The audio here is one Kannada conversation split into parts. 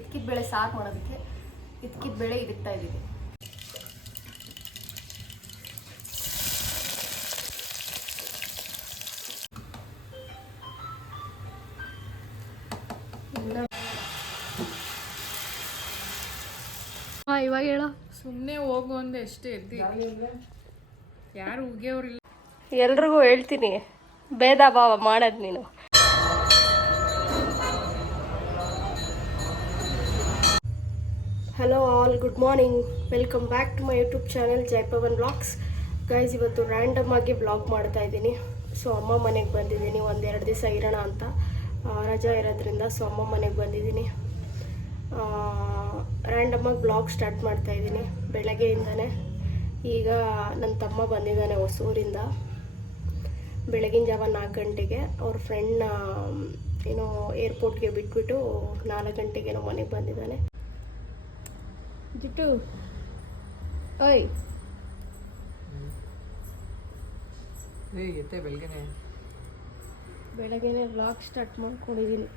ಇದ್ಕಿದ ಬೇಳೆ ಸಾರು ಮಾಡೋದಕ್ಕೆ ಇದ್ಕಿದ ಬೇಳೆ ಇಡ್ತಾ ಇದ್ದೀವಿ. ಇವಾಗ ಹೇಳ ಸುಮ್ಮನೆ ಹೋಗು ಅಂದೆ ಅಷ್ಟೇ. ಎದ್ದಿ ಯಾರು ಉಗಿಯೋರಿಲ್ಲ. ಎಲ್ರಿಗೂ ಹೇಳ್ತೀನಿ, ಭೇದ ಭಾವ ಮಾಡೋದು ನೀನು. Hello all, good morning, welcome back to my YouTube channel Jaipavan vlogs. Guys, ಇವತ್ತು ರ್ಯಾಂಡಮ್ ಆಗಿ ಬ್ಲಾಗ್ ಮಾಡ್ತಾ ಇದ್ದೀನಿ. ಸೊ ಅಮ್ಮ ಮನೆಗೆ ಬಂದಿದ್ದೀನಿ, ಒಂದೆರಡು ದಿವಸ ಇರೋಣ ಅಂತ, ರಜಾ ಇರೋದ್ರಿಂದ. ಸೊ ಅಮ್ಮ ಮನೆಗೆ ಬಂದಿದ್ದೀನಿ, ರ್ಯಾಂಡಮಾಗಿ ಬ್ಲಾಗ್ ಸ್ಟಾರ್ಟ್ ಮಾಡ್ತಾ ಇದ್ದೀನಿ ಬೆಳಗ್ಗೆಯಿಂದನೇ. ಈಗ ನನ್ನ ತಮ್ಮ ಬಂದಿದ್ದಾನೆ ಹೊಸೂರಿಂದ, ಬೆಳಗಿನ ಜಾವ 4 ಗಂಟೆಗೆ. ಅವ್ರ ಫ್ರೆಂಡ್ನ ಏನೋ ಏರ್ಪೋರ್ಟ್ಗೆ ಬಿಟ್ಬಿಟ್ಟು 4 ಗಂಟೆಗೇನೋ ಮನೆಗೆ ಬಂದಿದ್ದಾನೆ. ಜಿಟ್ಟು ಓಯ್, ಹೇಗಿತ್ತೆ ಬೆಳಗ್ಗೆನೇ ವ್ಲಾಗ್ ಸ್ಟಾರ್ಟ್ ಮಾಡ್ಕೊಂಡಿದ್ದೀನಿ.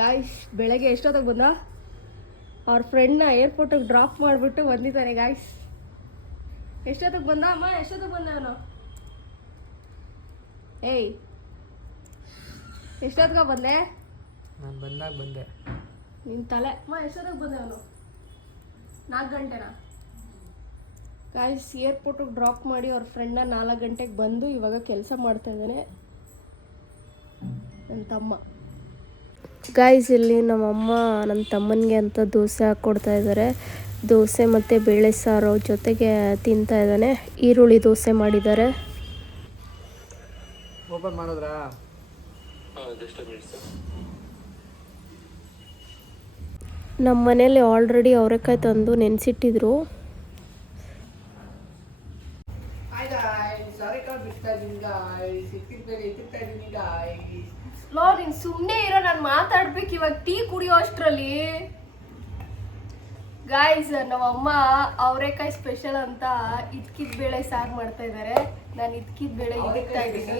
ಗಾಯ್ಸ್, ಬೆಳಗ್ಗೆ ಎಷ್ಟೊತ್ತಿಗೆ ಬಂದ? ಅವ್ರ ಫ್ರೆಂಡ್ನ ಏರ್ಪೋರ್ಟಿಗೆ ಡ್ರಾಪ್ ಮಾಡಿಬಿಟ್ಟು ಬಂದಿದ್ದಾನೆ. ಗಾಯ್ಸ್, ಎಷ್ಟೊತ್ತಿಗೆ ಬಂದ ಅಮ್ಮ? ಎಷ್ಟೊತ್ತಿಗೆ ಬಂದ ಅವನು? ಏಯ್, ಎಷ್ಟೊತ್ತಿಗೆ ಬಂದೆ? ನಾನು ಬಂದಾಗ ಬಂದೆ. ನಿನ್ನ ತಲೆ. ಅಮ್ಮ ಎಷ್ಟೊತ್ತಿಗೆ ಬಂದೆ ಅವನು? 4 ಗಂಟೆನಾ? ಗಾಯ್ಸ್, ಏರ್ಪೋರ್ಟಿಗೆ ಡ್ರಾಪ್ ಮಾಡಿ ಅವ್ರ ಫ್ರೆಂಡ್ನ 4 ಗಂಟೆಗೆ ಬಂದು ಇವಾಗ ಕೆಲಸ ಮಾಡ್ತಾ ಇದ್ದಾನೆ ನನ್ನ ತಮ್ಮ. ಗಾಯ್ಸ್, ಇಲ್ಲಿ ನಮ್ಮಮ್ಮ ನನ್ನ ತಮ್ಮನಿಗೆ ಅಂತ ದೋಸೆ ಹಾಕ್ಕೊಡ್ತಾ ಇದ್ದಾರೆ. ದೋಸೆ ಮತ್ತು ಬೇಳೆ ಸಾರು ಜೊತೆಗೆ ತಿಂತಾ ಇದ್ದಾನೆ. ಈರುಳ್ಳಿ ದೋಸೆ ಮಾಡಿದ್ದಾರೆ. ಓಪನ್ ಮಾಡಿದ್ರಾ? ನಮ್ಮ ಮನೇಲಿ ಆಲ್ರೆಡಿ ಅವರೆಕಾಯಿ ತಂದು ನೆನೆಸಿಟ್ಟಿದ್ರು. ಲೋ, ನೀನು ಸುಮ್ಮನೆ ಇರೋ, ನಾನು ಮಾತಾಡ್ಬೇಕು ಇವಾಗ. ಟೀ ಕುಡಿಯೋ ಅಷ್ಟರಲ್ಲಿ. ಗಾಯ್ಸ್, ನಮ್ಮಮ್ಮ ಅವರೆಕಾಯಿ ಸ್ಪೆಷಲ್ ಅಂತ ಇದ್ಕಿದ ಬೇಳೆ ಸಾರು ಮಾಡ್ತಾ ಇದ್ದಾರೆ. ನಾನು ಇದ್ಕಿದ ಬೇಳೆ ಇಡ್ತಾ ಇದ್ದೀನಿ.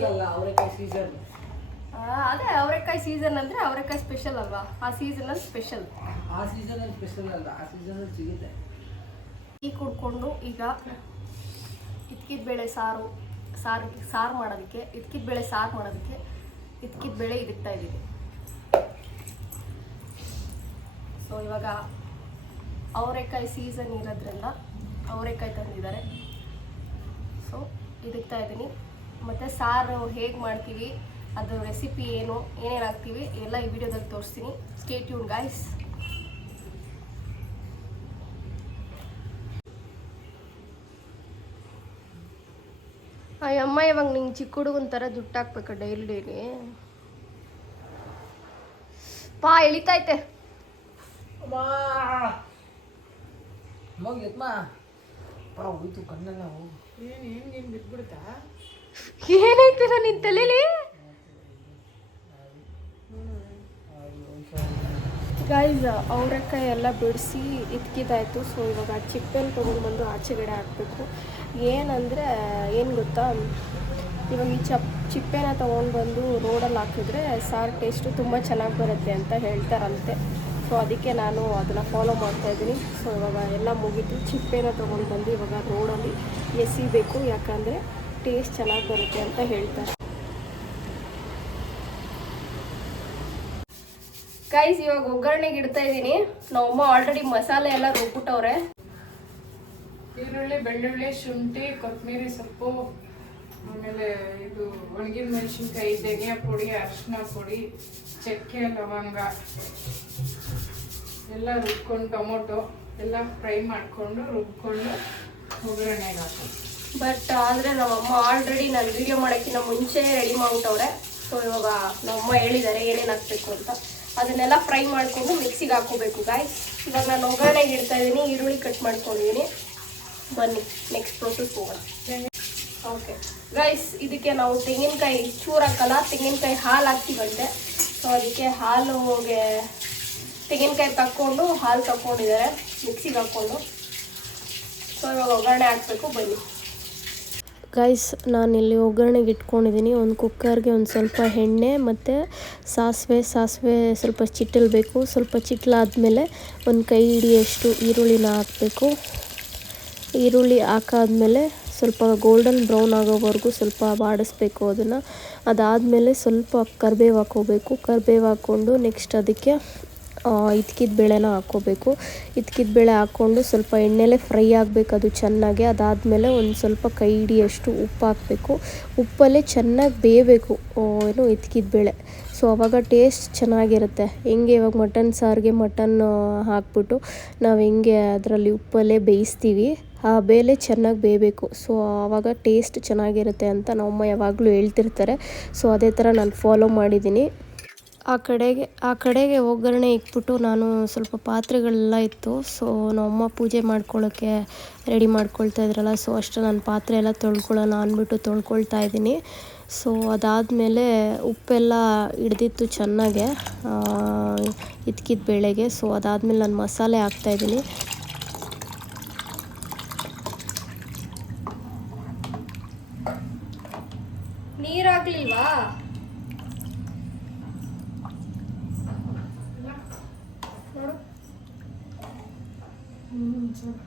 ಅದೇ ಅವರೆಕಾಯಿ ಸೀಸನ್ ಅಂದ್ರೆ ಅವರೆಕಾಯಿ ಸ್ಪೆಷಲ್ ಅಲ್ವಾ? ಆ ಸೀಸನಲ್ಲಿ ಸ್ಪೆಷಲ್. ಟೀ ಕುಡ್ಕೊಂಡು ಈಗ ಇದ್ಕಿದ ಬೇಳೆ ಸಾರು ಮಾಡೋದಕ್ಕೆ ಇದ್ಕಿದ ಬೇಳೆ ಇಡ್ತಾ ಇದ್ದೀವಿ. ಸೊ ಇವಾಗ ಅವರೆಕಾಯಿ ಸೀಸನ್ ಇರೋದ್ರಿಂದ ಅವರೆಕಾಯಿ ತಂದಿದ್ದಾರೆ. ಸೊ ಇಡ್ತಾ ಇದ್ದೀನಿ. ಮತ್ತು ಸಾರು ಹೇಗೆ ಮಾಡ್ತೀವಿ, ಅದು ರೆಸಿಪಿ ಏನೇನು ಹಾಕ್ತೀವಿ ಎಲ್ಲ ಈ ವಿಡಿಯೋದಲ್ಲಿ ತೋರಿಸ್ತೀನಿ. Stay tune guys. ಅಮ್ಮ, ಇವಾಗ ನಿಂಗೆ ಚಿಕ್ಕ ಹುಡುಗನ ಥರ ಜುಟ್ಟು ಹಾಕ್ಬೇಕಾ ಡೈಲಿ? ಪಾ ಎಳಿತೈತೆ. ಏನೈತೆ ನಿನ್ನ ತಲೆಲಿ? ಗಾಯ್ಸ್, ಅವರೆಕಾಯಿ ಎಲ್ಲ ಬಿಡಿಸಿ ಇದ್ಕಿದಾಯಿತು. ಸೊ ಇವಾಗ ಚಿಪ್ಪೆನ ತೊಗೊಂಡ್ಬಂದು ಆಚೆಗಡೆ ಹಾಕಬೇಕು. ಏನಂದರೆ ಏನು ಗೊತ್ತಾ, ಇವಾಗ ಈ ಚಿಪ್ಪೆನ ತೊಗೊಂಡ್ಬಂದು ರೋಡಲ್ಲಿ ಹಾಕಿದ್ರೆ ಸಾರು ಟೇಸ್ಟು ತುಂಬ ಚೆನ್ನಾಗಿ ಬರುತ್ತೆ ಅಂತ ಹೇಳ್ತಾರಂತೆ. ಸೊ ಅದಕ್ಕೆ ನಾನು ಅದನ್ನು ಫಾಲೋ ಮಾಡ್ತಾಯಿದ್ದೀನಿ. ಸೊ ಇವಾಗ ಎಲ್ಲ ಮುಗಿತು. ಚಿಪ್ಪೆನ ತೊಗೊಂಡ್ಬಂದು ಇವಾಗ ರೋಡಲ್ಲಿ ಎಸಿಬೇಕು, ಯಾಕಂದರೆ ಟೇಸ್ಟ್ ಚೆನ್ನಾಗಿ ಬರುತ್ತೆ ಅಂತ ಹೇಳ್ತಾರೆ. ಗೈಸ್, ಇವಾಗ ಒಗ್ಗರಣೆಗೆ ಇಡ್ತಾ ಇದ್ದೀನಿ. ನಮ್ಮಮ್ಮ ಆಲ್ರೆಡಿ ಮಸಾಲೆ ಎಲ್ಲ ರುಬ್ಬಿಟ್ಟವ್ರೆ. ಈರುಳ್ಳಿ, ಬೆಳ್ಳುಳ್ಳಿ, ಶುಂಠಿ, ಕೊತ್ತಂಬರಿ ಸೊಪ್ಪು, ಆಮೇಲೆ ಇದು ಒಣಗಿದ ಮೆಣಸಿನ್ಕಾಯಿ, ಧನಿಯಾ ಪುಡಿ, ಅರಿಶಿನ ಪುಡಿ, ಚಕ್ಕೆ, ಲವಂಗ ಎಲ್ಲ ರುಬ್ಕೊಂಡು, ಟೊಮೊಟೊ ಎಲ್ಲ ಫ್ರೈ ಮಾಡಿಕೊಂಡು ರುಬ್ಕೊಂಡು ಒಗ್ಗರಣೆಗೆ ಹಾಕೋದು. ಬಟ್ ಆದರೆ ನಮ್ಮಮ್ಮ ಆಲ್ರೆಡಿ ನಾನು ವಿಡಿಯೋ ಮಾಡೋಕ್ಕಿಂತ ಮುಂಚೆ ರೆಡಿ ಮಾಡ್ಬಿಟ್ಟವ್ರೆ. ಸೊ ಇವಾಗ ನಮ್ಮಮ್ಮ ಹೇಳಿದ್ದಾರೆ ಏನೇನು ಹಾಕಬೇಕು ಅಂತ. ಅದನ್ನೆಲ್ಲ ಫ್ರೈ ಮಾಡಿಕೊಂಡು ಮಿಕ್ಸಿಗೆ ಹಾಕೋಬೇಕು ಗಾಯ್ಸ್. ಇವಾಗ ನಾನು ಒಗ್ಗರಣೆಗೆ ಇಡ್ತಾ ಇದ್ದೀನಿ. ಈರುಳ್ಳಿ ಕಟ್ ಮಾಡ್ಕೊಂಡಿದ್ದೀನಿ. ಬನ್ನಿ ನೆಕ್ಸ್ಟ್ ಪ್ರೋಸೆಸ್ ಹೋಗೋಣ. ಓಕೆ ಗೈಸ್, ಇದಕ್ಕೆ ನಾವು ತೆಂಗಿನಕಾಯಿ ಚೂರು ಹಾಕಲ್ಲ, ತೆಂಗಿನಕಾಯಿ ಹಾಲು ಹಾಕ್ತೀವಂತೆ. ಸೊ ಅದಕ್ಕೆ ಹಾಲುಗೆ ತೆಂಗಿನಕಾಯಿ ತಕ್ಕೊಂಡು ಹಾಲು ತಗೊಂಡಿದ್ದಾರೆ ಮಿಕ್ಸಿಗೆ ಹಾಕ್ಕೊಂಡು. ಸೊ ಇವಾಗ ಒಗ್ಗರಣೆ ಹಾಕಬೇಕು, ಬನ್ನಿ. ಗೈಸ್ ನಾನಿಲ್ಲಿ ಒಗ್ಗರಣೆಗೆ ಇಟ್ಕೊಂಡಿದ್ದೀನಿ. ಒಂದು ಕುಕ್ಕರ್ಗೆ ಒಂದು ಸ್ವಲ್ಪ ಎಣ್ಣೆ ಮತ್ತು ಸಾಸಿವೆ ಸ್ವಲ್ಪ ಚಿಟ್ಟಲ್ಬೇಕು. ಸ್ವಲ್ಪ ಚಿಟ್ಟಲಾದ್ಮೇಲೆ ಒಂದು ಕೈ ಹಿಡಿಯಷ್ಟು ಈರುಳ್ಳಿನ ಹಾಕಬೇಕು. ಈರುಳ್ಳಿ ಹಾಕಾದ್ಮೇಲೆ ಸ್ವಲ್ಪ ಗೋಲ್ಡನ್ ಬ್ರೌನ್ ಆಗೋವರೆಗೂ ಸ್ವಲ್ಪ ಬಾಡಿಸ್ಬೇಕು ಅದನ್ನು. ಅದಾದಮೇಲೆ ಸ್ವಲ್ಪ ಕರಿಬೇವು ಹಾಕ್ಕೋಬೇಕು. ಕರಿಬೇವು ಹಾಕ್ಕೊಂಡು ನೆಕ್ಸ್ಟ್ ಅದಕ್ಕೆ ಇದ್ಕಿದ ಬೇಳೆನ ಹಾಕ್ಕೋಬೇಕು. ಇದ್ಕಿದ ಬೇಳೆ ಹಾಕ್ಕೊಂಡು ಸ್ವಲ್ಪ ಎಣ್ಣೆಲೇ ಫ್ರೈ ಆಗಬೇಕು ಅದು ಚೆನ್ನಾಗಿ. ಅದಾದಮೇಲೆ ಒಂದು ಸ್ವಲ್ಪ ಕೈ ಹಿಡಿಯಷ್ಟು ಉಪ್ಪು ಹಾಕಬೇಕು. ಉಪ್ಪಲ್ಲೇ ಚೆನ್ನಾಗಿ ಬೇಯಬೇಕು ಏನು ಇದ್ಕಿದ ಬೇಳೆ. ಸೊ ಆವಾಗ ಟೇಸ್ಟ್ ಚೆನ್ನಾಗಿರುತ್ತೆ. ಹೆಂಗೆ ಇವಾಗ ಮಟನ್ ಸಾರಿಗೆ ಮಟನ್ ಹಾಕ್ಬಿಟ್ಟು ನಾವು ಹೆಂಗೆ ಅದರಲ್ಲಿ ಉಪ್ಪಲ್ಲೇ ಬೇಯಿಸ್ತೀವಿ, ಆ ಬೇಳೆ ಚೆನ್ನಾಗಿ ಬೇಯಬೇಕು. ಸೊ ಆವಾಗ ಟೇಸ್ಟ್ ಚೆನ್ನಾಗಿರುತ್ತೆ ಅಂತ ನಮ್ಮಮ್ಮ ಯಾವಾಗಲೂ ಹೇಳ್ತಿರ್ತಾರೆ. ಸೊ ಅದೇ ಥರ ನಾನು ಫಾಲೋ ಮಾಡಿದ್ದೀನಿ. ಆ ಕಡೆಗೆ ಒಗ್ಗರಣೆ ಇಕ್ಬಿಟ್ಟು ನಾನು ಸ್ವಲ್ಪ ಪಾತ್ರೆಗಳೆಲ್ಲ ಇತ್ತು. ಸೊ ನಮ್ಮಮ್ಮ ಪೂಜೆ ಮಾಡ್ಕೊಳ್ಳೋಕ್ಕೆ ರೆಡಿ ಮಾಡ್ಕೊಳ್ತಾ ಇದ್ರಲ್ಲ, ಸೊ ಅಷ್ಟು ನಾನು ಪಾತ್ರೆ ಎಲ್ಲ ತೊಳ್ಕೊಳ್ಳೋಣ ಅಂದ್ಬಿಟ್ಟು ತೊಳ್ಕೊಳ್ತಾ ಇದ್ದೀನಿ. ಸೊ ಅದಾದಮೇಲೆ ಉಪ್ಪೆಲ್ಲ ಹಿಡ್ದಿತ್ತು ಚೆನ್ನಾಗೆ ಇದ್ಕಿದ ಬೇಳೆಗೆ. ಸೊ ಅದಾದಮೇಲೆ ನಾನು ಮಸಾಲೆ ಹಾಕ್ತಾಯಿದ್ದೀನಿ. ನೀರಾಗಲಿಲ್ವಾ?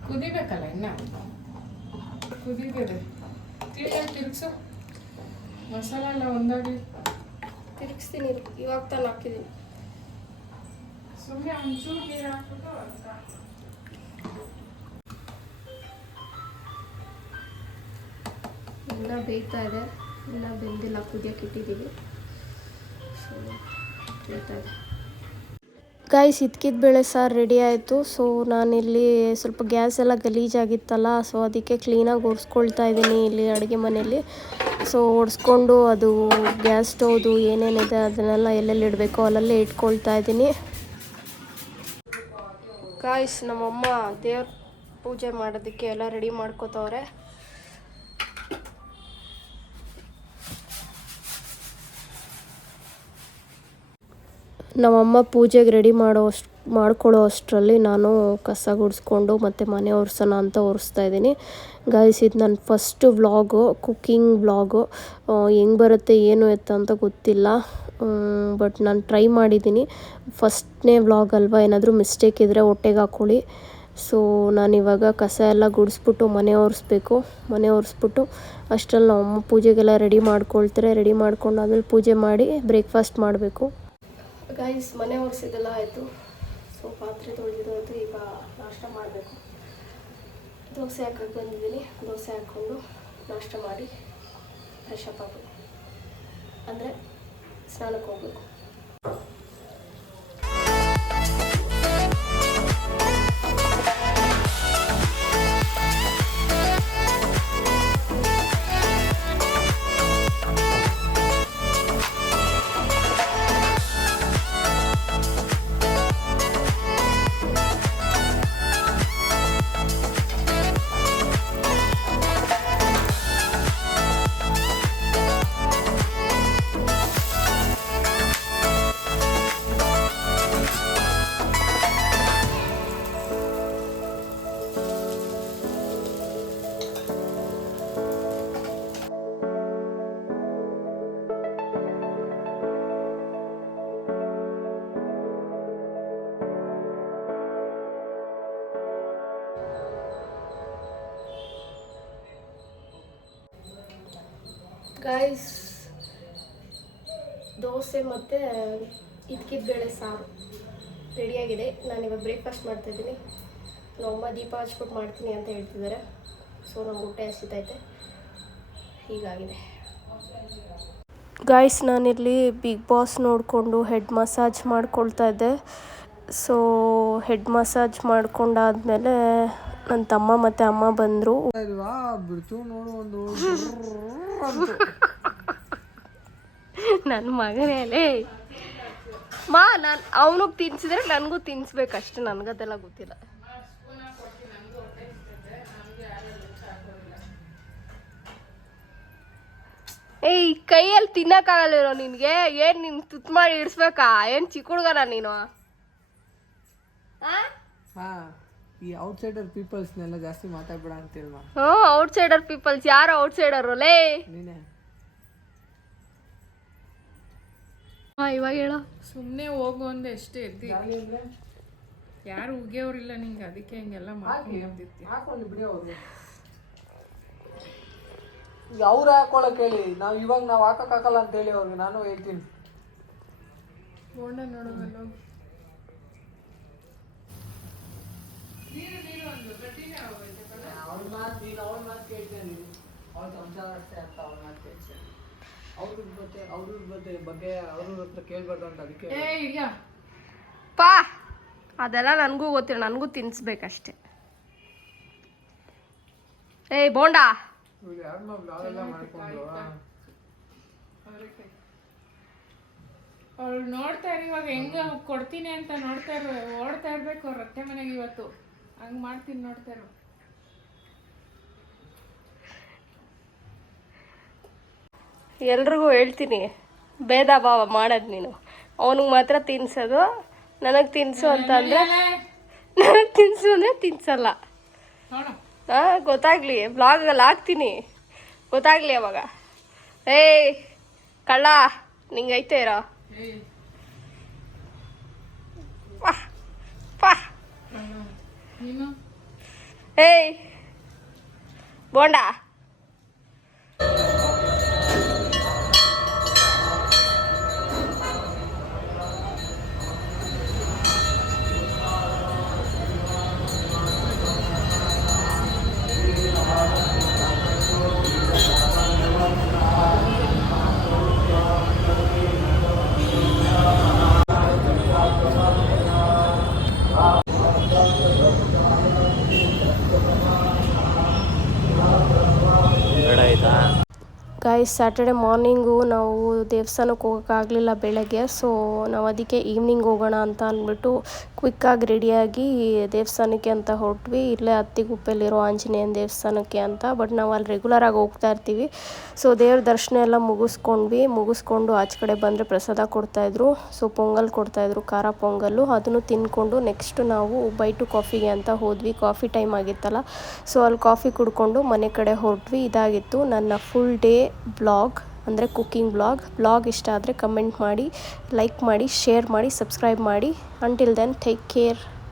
ಕುದಿಬೇಕಲ್ಲ ಇನ್ನ ಕುದಿದಿದೆ. ತಿರುಗಿಸು, ಮಸಾಲ ಎಲ್ಲ ಒಂದಾಗಿ ತಿರುಗಿಸ್ತೀನಿ. ಇವಾಗ ತಾನು ಹಾಕಿದ್ದೀನಿ. ಸುಮ್ಮನೆ ಒಂಚೂರು ನೀರು ಹಾಕ್ಬಿಟ್ಟು ಎಲ್ಲ ಬೇಯ್ತಾ ಇದೆ. ಎಲ್ಲ ಬೆಂದಿಲ್ಲ, ಕುದಿಯೋಕೆ ಇಟ್ಟಿದ್ದೀವಿ. ಸೊ ಬೇಯ್ತಾ ಇದೆ. ಗಾಯ್ಸ್ ಇದ್ಕಿದ ಬೇಳೆ ಸಾರು ರೆಡಿ ಆಯಿತು. ಸೊ ನಾನಿಲ್ಲಿ ಸ್ವಲ್ಪ ಗ್ಯಾಸ್ ಎಲ್ಲ ಗಲೀಜಾಗಿತ್ತಲ್ಲ, ಸೊ ಅದಕ್ಕೆ ಕ್ಲೀನಾಗಿ ಒರೆಸ್ಕೊಳ್ತಾ ಇದ್ದೀನಿ ಇಲ್ಲಿ ಅಡುಗೆ ಮನೆಯಲ್ಲಿ. ಸೊ ಒರೆಸ್ಕೊಂಡು ಅದು ಗ್ಯಾಸ್ ಸ್ಟೌದು ಏನೇನಿದೆ ಅದನ್ನೆಲ್ಲ ಎಲ್ಲೆಲ್ಲಿ ಇಡಬೇಕು ಅಲ್ಲಲ್ಲೇ ಇಟ್ಕೊಳ್ತಾ ಇದ್ದೀನಿ. ಗಾಯ್ಸ್ ನಮ್ಮಮ್ಮ ದೇವ್ರ ಪೂಜೆ ಮಾಡೋದಕ್ಕೆ ಎಲ್ಲ ರೆಡಿ ಮಾಡ್ಕೋತವ್ರೆ. ನಮ್ಮಮ್ಮ ಪೂಜೆಗೆ ರೆಡಿ ಮಾಡ್ಕೊಳ್ಳೋ ಅಷ್ಟರಲ್ಲಿ ನಾನು ಕಸ ಗುಡಿಸ್ಕೊಂಡು ಮತ್ತು ಮನೆ ಒರೆಸೋಣ ಅಂತ ಒರೆಸ್ತಾ ಇದ್ದೀನಿ. ಗೈಸ್ ಇದು ನನ್ನ ಫಸ್ಟ್ ವ್ಲಾಗು, ಕುಕ್ಕಿಂಗ್ ವ್ಲಾಗು. ಹೆಂಗೆ ಬರುತ್ತೆ ಏನು ಎತ್ತ ಅಂತ ಗೊತ್ತಿಲ್ಲ, ಬಟ್ ನಾನು ಟ್ರೈ ಮಾಡಿದ್ದೀನಿ. ಫಸ್ಟ್ನೇ ವ್ಲಾಗ್ ಅಲ್ವಾ, ಏನಾದರೂ ಮಿಸ್ಟೇಕ್ ಇದ್ದರೆ ಹೊಟ್ಟೆಗೆ ಹಾಕ್ಕೊಳ್ಳಿ. ಸೊ ನಾನಿವಾಗ ಕಸ ಎಲ್ಲ ಗುಡಿಸ್ಬಿಟ್ಟು ಮನೆ ಒರೆಸ್ಬೇಕು. ಮನೆ ಒರೆಸ್ಬಿಟ್ಟು ಅಷ್ಟರಲ್ಲಿ ನಮ್ಮಮ್ಮ ಪೂಜೆಗೆಲ್ಲ ರೆಡಿ ಮಾಡ್ಕೊಳ್ತಾರೆ. ರೆಡಿ ಮಾಡ್ಕೊಂಡು ಆಮೇಲೆ ಪೂಜೆ ಮಾಡಿ ಬ್ರೇಕ್ಫಾಸ್ಟ್ ಮಾಡಬೇಕು. ಗೈಸ್ ಮನೆ ಒರೆಸಿದೆಲ್ಲ ಆಯಿತು. ಸೊ ಪಾತ್ರೆ ತೊಳೆದಿದ್ದು ಈಗ ನಾಷ್ಟ ಮಾಡಬೇಕು. ದೋಸೆ ಹಾಕಕ್ಕೆ ಬಂದಿದ್ದೀನಿ. ದೋಸೆ ಹಾಕ್ಕೊಂಡು ನಾಷ್ಟ ಮಾಡಿ ಫ್ರೆಶ್ ಅಪ್ ಆಗಬೇಕು, ಅಂದರೆ ಸ್ನಾನಕ್ಕೆ ಹೋಗಬೇಕು. ಗಾಯ್ಸ್ ದೋಸೆ ಮತ್ತು ಇದ್ಕಿದ ಬೇಳೆ ಸಾರು ರೆಡಿಯಾಗಿದೆ. ನಾನಿವಾಗ ಬ್ರೇಕ್ಫಾಸ್ಟ್ ಮಾಡ್ತಾಯಿದ್ದೀನಿ. ನಮ್ಮಮ್ಮ ದೀಪ ಹಚ್ಬಿಟ್ಟು ಮಾಡ್ತೀನಿ ಅಂತ ಹೇಳ್ತಿದ್ದಾರೆ. ಸೊ ನಂಗೆ ಹೊಟ್ಟೆ ಹಸಿತೈತೆ, ಹೀಗಾಗಿದೆ. ಗಾಯ್ಸ್ ನಾನಿಲ್ಲಿ ಬಿಗ್ ಬಾಸ್ ನೋಡಿಕೊಂಡು ಹೆಡ್ ಮಸಾಜ್ ಮಾಡ್ಕೊಳ್ತಾ ಇದ್ದೆ. ಸೊ ಹೆಡ್ ಮಸಾಜ್ ಮಾಡ್ಕೊಂಡಾದ್ಮೇಲೆ ನನ್ನ ತಮ್ಮ ಮತ್ತು ಅಮ್ಮ ಬಂದರು. ನನ್ನ ಮಗನೇ ಅಲ್ಲೇ ನಾನು ಅವನಿಗೆ ತಿನ್ಸಿದ್ರೆ ನನಗೂ ತಿನ್ಸ್ಬೇಕಷ್ಟೆ. ನನಗದೆಲ್ಲ ಗೊತ್ತಿಲ್ಲ. ಏಯ್ ಕೈಯಲ್ಲಿ ತಿನ್ನಕ್ಕಾಗಲ್ಲ ನಿನಗೆ. ಏನು ನಿನ್ ತುತ್ತು ಮಾಡಿ ಇಡಿಸ್ಬೇಕಾ? ಏನು ಚಿಕ್ಕ ಹುಡುಗನ ನೀನು? ಈ ಔಟ್ಸೈಡರ್ ಪೀಪಲ್ಸ್ನೆಲ್ಲ ಜಾಸ್ತಿ ಮಾತಾಡ್ಬೇಡ ಅಂತೇಳಿ ಔಟ್ಸೈಡರ್ ಪೀಪಲ್ಸ್ ಯಾರು ಔಟ್ಸೈಡರ್ ಲೇ ನೀನೇ ಇವಾಗ ಹೇಳೋ ಸುಮ್ಮನೆ ಹೋಗು ಅಂದೆ ಎಷ್ಟೇ ಎದ್ದಿ ಯಾರು ಉಗಿಯೋರಿಲ್ಲ ನಿಂಗೆ ಅದಕ್ಕೆ ಹಿಂಗೆಲ್ಲ ಮಾಡ್ಕೊಂಡಿರ್ತಿ ಹಾಕೊಂಡು ಬಿಡಿ ಅವರು ಅವ್ರು ಹಾಕೊಳಕ್ ಹೇಳಿ ನಾವು ಹಾಕಕ್ಕಾಗಲ್ಲ ಅಂತ ಹೇಳಿ ಅವ್ರಿಗೆ ನಾನು ಹೇಳ್ತೀನಿ ಬೋಂಡ ನೋಡೋವಲ್ಲ ಅವ್ರ ಮಾತು ಕೇಳ್ತೇನೆ ಅವ್ರ ಸಂಸಾರ ಅಷ್ಟೇ ಅಂತ ಅವ್ರ ಮಾತು ಕೇಳ್ತೇನೆ ಅವ್ರ ಬಗ್ಗೆ ಅವ್ರ ಹತ್ರ ಕೇಳ್ಬಾರ್ದು ಅಂತ ಅದಕ್ಕೆ ಪಾ ಅದೆಲ್ಲ ನನಗೂ ಗೊತ್ತಿಲ್ಲ, ನನಗೂ ತಿನ್ಸ್ಬೇಕಷ್ಟೆ. ಏಯ್ ಬೋಂಡಾ ಅವ್ರು ನೋಡ್ತಾ ಇರಿ ಇವಾಗ ಹೆಂಗ ಕೊಡ್ತೀನಿ ಅಂತ ನೋಡ್ತಾ ಇರೋ ಓಡ್ತಾ ಇರ್ಬೇಕು ಅವ್ರ ಅತ್ತೆ ಮನೆಗೆ ಇವತ್ತು ಹಂಗ್ ಮಾಡ್ತೀನಿ ನೋಡ್ತಾ ಇರೋ. ಎಲ್ರಿಗೂ ಹೇಳ್ತೀನಿ ಭೇದ ಭಾವ ಮಾಡೋದು ನೀನು. ಅವನಿಗೆ ಮಾತ್ರ ತಿನ್ಸೋದು, ನನಗೆ ತಿನ್ಸು ಅಂತ ಅಂದರೆ ನನಗೆ ತಿನ್ಸು ಅಂದರೆ ತಿನ್ಸಲ್ಲ. ಗೊತ್ತಾಗ್ಲಿ, ಬ್ಲಾಗಲ್ಲಿ ಹಾಕ್ತೀನಿ, ಗೊತ್ತಾಗ್ಲಿ ಅವಾಗ. ಏಯ್ ಕಳ್ಳ ನಿಂಗೈತೆ ಇರೋ ಏಯ್ ಬೋಂಡಾ ಗಾಯ್ಸ್, ಸ್ಯಾಟರ್ಡೆ ಮಾರ್ನಿಂಗು ನಾವು ದೇವಸ್ಥಾನಕ್ಕೆ ಹೋಗೋಕ್ಕಾಗಲಿಲ್ಲ ಬೆಳಗ್ಗೆ. ಸೊ ನಾವು ಅದಕ್ಕೆ ಈವ್ನಿಂಗ್ ಹೋಗೋಣ ಅಂತ ಅಂದ್ಬಿಟ್ಟು ಕ್ವಿಕ್ಕಾಗಿ ರೆಡಿಯಾಗಿ ದೇವಸ್ಥಾನಕ್ಕೆ ಅಂತ ಹೊರಟ್ವಿ. ಇಲ್ಲೇ ಅತ್ತಿಗುಪ್ಪೆಯಲ್ಲಿರೋ ಆಂಜನೇಯನ ದೇವಸ್ಥಾನಕ್ಕೆ ಅಂತ. ಬಟ್ ನಾವು ಅಲ್ಲಿ ರೆಗ್ಯುಲರಾಗಿ ಹೋಗ್ತಾ ಇರ್ತೀವಿ. ಸೊ ದೇವ್ರ ದರ್ಶನ ಎಲ್ಲ ಮುಗಿಸ್ಕೊಂಡು ಆಚೆ ಕಡೆ ಬಂದರೆ ಪ್ರಸಾದ ಕೊಡ್ತಾಯಿದ್ರು. ಸೊ ಪೊಂಗಲ್ ಕೊಡ್ತಾಯಿದ್ರು, ಖಾರ ಪೊಂಗಲ್ಲು. ಅದನ್ನು ತಿಂದ್ಕೊಂಡು ನೆಕ್ಸ್ಟ್ ನಾವು ಬೈಟು ಕಾಫಿಗೆ ಅಂತ ಹೋದ್ವಿ. ಕಾಫಿ ಟೈಮ್ ಆಗಿತ್ತಲ್ಲ, ಸೊ ಅಲ್ಲಿ ಕಾಫಿ ಕುಡ್ಕೊಂಡು ಮನೆ ಕಡೆ ಹೊರಟ್ವಿ. ಇದಾಗಿತ್ತು ನನ್ನ ಫುಲ್ ಡೇ ಬ್ಲಾಗ್, ಅಂದರೆ ಕುಕ್ಕಿಂಗ್ ಬ್ಲಾಗ್ ಇಷ್ಟ ಆದರೆ ಕಮೆಂಟ್ ಮಾಡಿ, ಲೈಕ್ ಮಾಡಿ, ಶೇರ್ ಮಾಡಿ, ಸಬ್ಸ್ಕ್ರೈಬ್ ಮಾಡಿ. Until then take care.